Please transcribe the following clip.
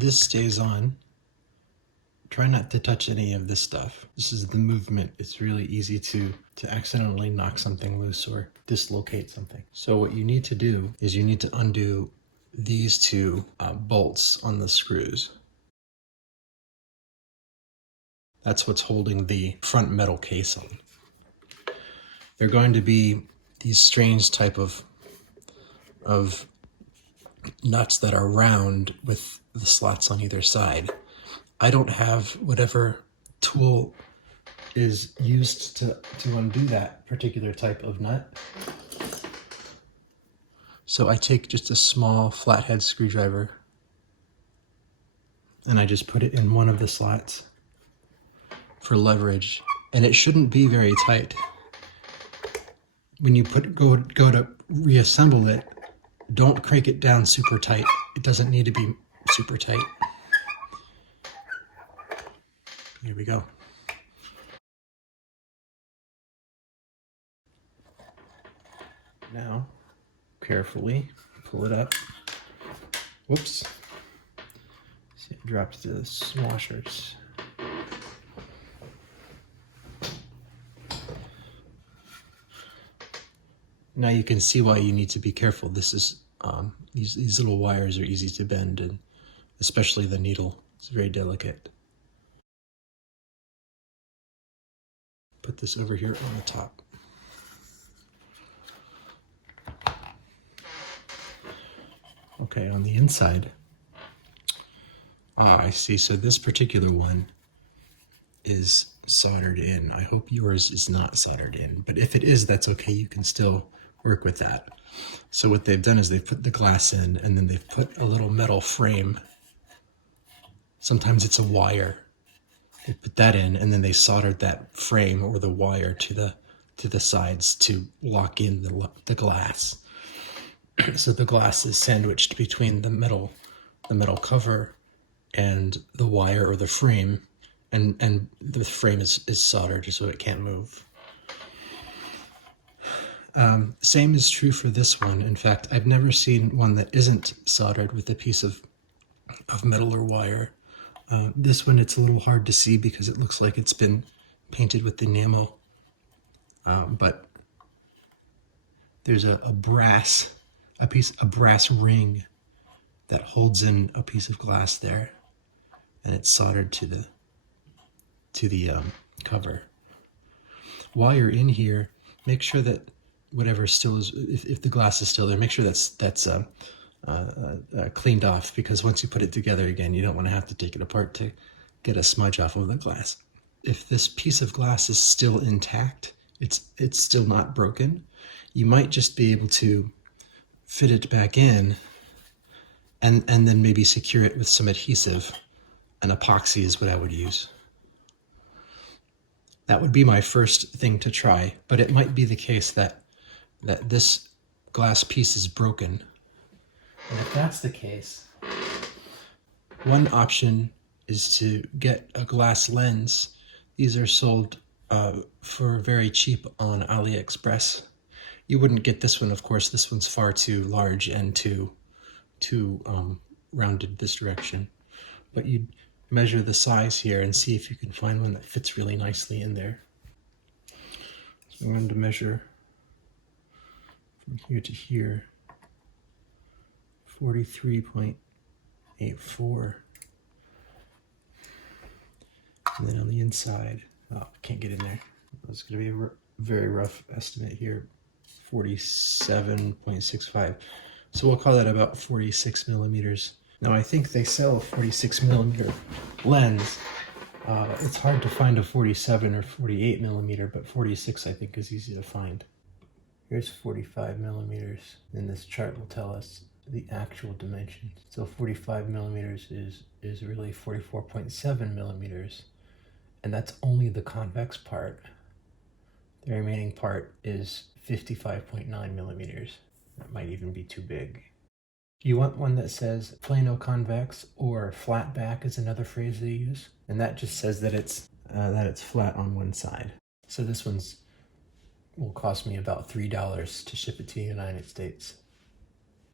this stays on. Try not to touch any of this stuff. This is the movement. It's really easy to accidentally knock something loose or dislocate something. So what you need to do is you need to undo these two bolts on the screws. That's what's holding the front metal case on. They're going to be these strange type of nuts that are round with the slots on either side. I don't have whatever tool is used to undo that particular type of nut. So I take just a small flathead screwdriver and I just put it in one of the slots for leverage. And it shouldn't be very tight. When you go to reassemble it, don't crank it down super tight. It doesn't need to be super tight. Here we go. Now, carefully pull it up. Whoops. See, it drops the washers. Now you can see why you need to be careful. This is these little wires are easy to bend, and especially the needle. It's very delicate. Put this over here on the top. Okay, on the inside. I see. So this particular one is soldered in. I hope yours is not soldered in, but if it is, that's okay. You can still work with that. So what they've done is they've put the glass in, and then they've put a little metal frame. Sometimes it's a wire. They put that in, and then they soldered that frame or the wire to the sides to lock in the glass. So the glass is sandwiched between the metal cover and the wire or the frame, and the frame is soldered so it can't move. Same is true for this one. In fact, I've never seen one that isn't soldered with a piece of metal or wire. This one, it's a little hard to see because it looks like it's been painted with enamel, but there's a brass ring that holds in a piece of glass there, and it's soldered to the cover. While you're in here, make sure that whatever still is, if the glass is still there, make sure that's cleaned off, because once you put it together again, you don't want to have to take it apart to get a smudge off of the glass. If this piece of glass is still intact, it's still not broken, you might just be able to fit it back in and then maybe secure it with some adhesive. An epoxy is what I would use. That would be my first thing to try, but it might be the case that this glass piece is broken. And if that's the case, one option is to get a glass lens. These are sold for very cheap on AliExpress. You wouldn't get this one, of course. This one's far too large and too rounded this direction. But you'd measure the size here and see if you can find one that fits really nicely in there. So I'm going to measure from here to here, 43.84. And then on the inside, I can't get in there. It's going to be a very rough estimate here, 47.65. So we'll call that about 46 millimeters. Now I think they sell a 46 millimeter lens. It's hard to find a 47 or 48 millimeter, but 46 I think is easy to find. Here's 45 millimeters, and this chart will tell us the actual dimensions. So 45 millimeters is really 44.7 millimeters, and that's only the convex part. The remaining part is 55.9 millimeters. That might even be too big. You want one that says plano convex, or flat back is another phrase they use, and that just says that it's flat on one side. So this will cost me about $3 to ship it to the United States.